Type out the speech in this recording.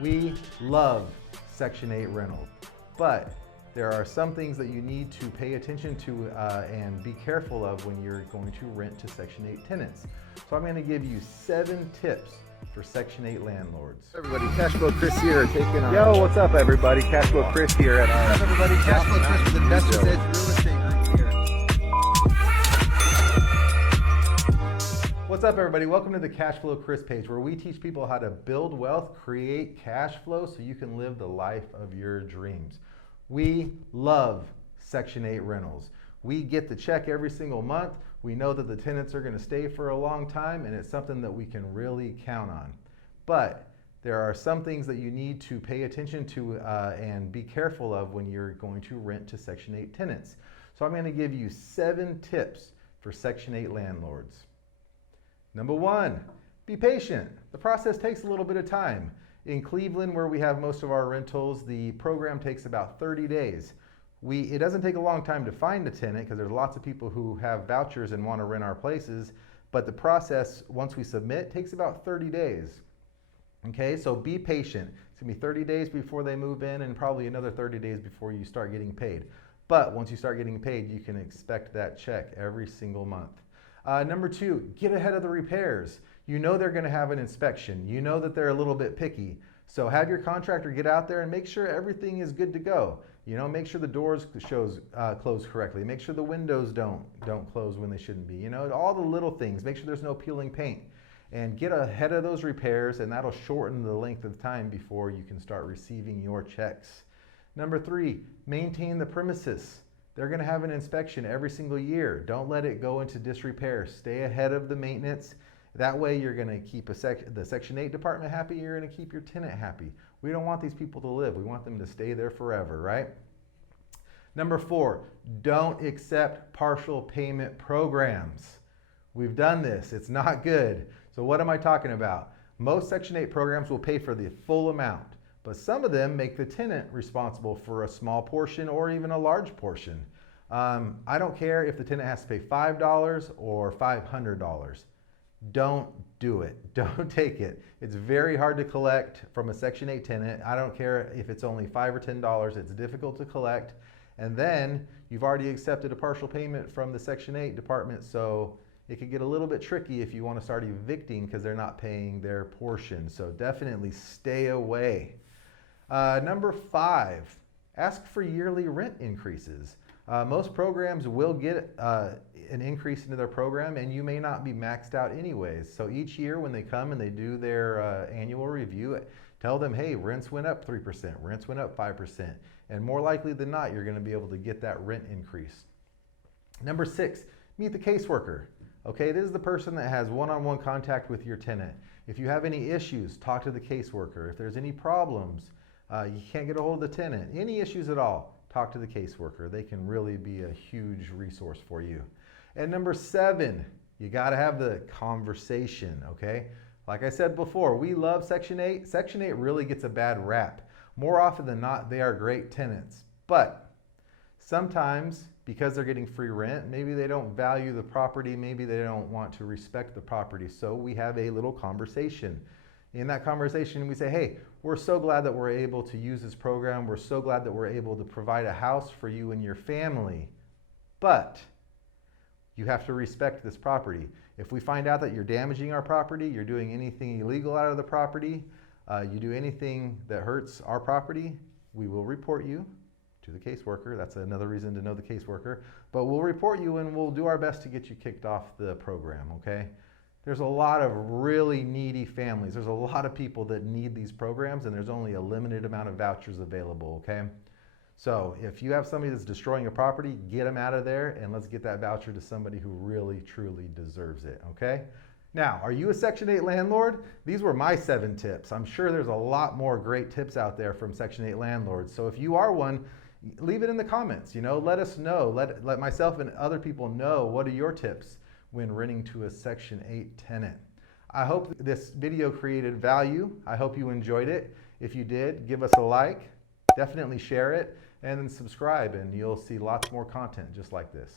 We love Section 8 rentals, but there are some things that you need to pay attention to and be careful of when you're going to rent to Section 8 tenants. So I'm going to give you 7 tips for Section 8 landlords. Everybody, Cashflow Kris here, taking on. Yo, what's up everybody? Cashflow Kris here at What's up everybody? Cashflow Kris with Investors Edge Real Estate Group here. What's up everybody? Welcome to the Cashflow Kris page where we teach people how to build wealth, create cash flow so you can live the life of your dreams. We love Section 8 rentals. We get the check every single month. We know that the tenants are going to stay for a long time and it's something that we can really count on. But there are some things that you need to pay attention to and be careful of when you're going to rent to Section 8 tenants. So I'm going to give you 7 tips for Section 8 landlords. Number 1, be patient. The process takes a little bit of time. In Cleveland, where we have most of our rentals, the program takes about 30 days. It doesn't take a long time to find a tenant because there's lots of people who have vouchers and want to rent our places, but the process, once we submit, takes about 30 days. Okay, so be patient. It's gonna be 30 days before they move in and probably another 30 days before you start getting paid. But once you start getting paid, you can expect that check every single month. Number 2, get ahead of the repairs. You know they're going to have an inspection. You know that they're a little bit picky. So have your contractor get out there and make sure everything is good to go. You know, make sure the doors close correctly. Make sure the windows don't close when they shouldn't be. You know, all the little things. Make sure there's no peeling paint. And get ahead of those repairs, and that'll shorten the length of time before you can start receiving your checks. Number 3, maintain the premises. They're going to have an inspection every single year. Don't let it go into disrepair. Stay ahead of the maintenance. That way you're going to keep the Section 8 department happy. You're going to keep your tenant happy. We don't want these people to live. We want them to stay there forever, right? Number 4, don't accept partial payment programs. We've done this. It's not good. So what am I talking about? Most Section 8 programs will pay for the full amount, but some of them make the tenant responsible for a small portion or even a large portion. I don't care if the tenant has to pay $5 or $500. Don't do it. Don't take it. It's very hard to collect from a Section 8 tenant. I don't care if it's only $5 or $10. It's difficult to collect. And then you've already accepted a partial payment from the Section 8 department, so it could get a little bit tricky if you want to start evicting because they're not paying their portion. So definitely stay away. Number 5, ask for yearly rent increases. Most programs will get an increase into their program, and you may not be maxed out anyways. So each year when they come and they do their annual review, tell them, hey, rents went up 3%, rents went up 5%, and more likely than not, you're going to be able to get that rent increase. Number 6, meet the caseworker. Okay, this is the person that has one-on-one contact with your tenant. If you have any issues, talk to the caseworker. If there's any problems, you can't get a hold of the tenant, any issues at all, talk to the caseworker. They can really be a huge resource for you. And number 7, you gotta have the conversation, okay? Like I said before, we love Section 8. Section 8 really gets a bad rap. More often than not, they are great tenants. But sometimes, because they're getting free rent, maybe they don't value the property, maybe they don't want to respect the property. So we have a little conversation. In that conversation, we say, hey, we're so glad that we're able to use this program. We're so glad that we're able to provide a house for you and your family. But you have to respect this property. If we find out that you're damaging our property, you're doing anything illegal out of the property, you do anything that hurts our property, we will report you to the caseworker. That's another reason to know the caseworker. But we'll report you and we'll do our best to get you kicked off the program, okay? There's a lot of really needy families. There's a lot of people that need these programs, and there's only a limited amount of vouchers available, okay? So if you have somebody that's destroying a property, get them out of there and let's get that voucher to somebody who really, truly deserves it, okay? Now, are you a Section 8 landlord? These were my 7 tips. I'm sure there's a lot more great tips out there from Section 8 landlords. So if you are one, leave it in the comments, you know, let us know, let myself and other people know what are your tips when renting to a Section 8 tenant. I hope this video created value. I hope you enjoyed it. If you did, give us a like, definitely share it, and then subscribe, and you'll see lots more content just like this.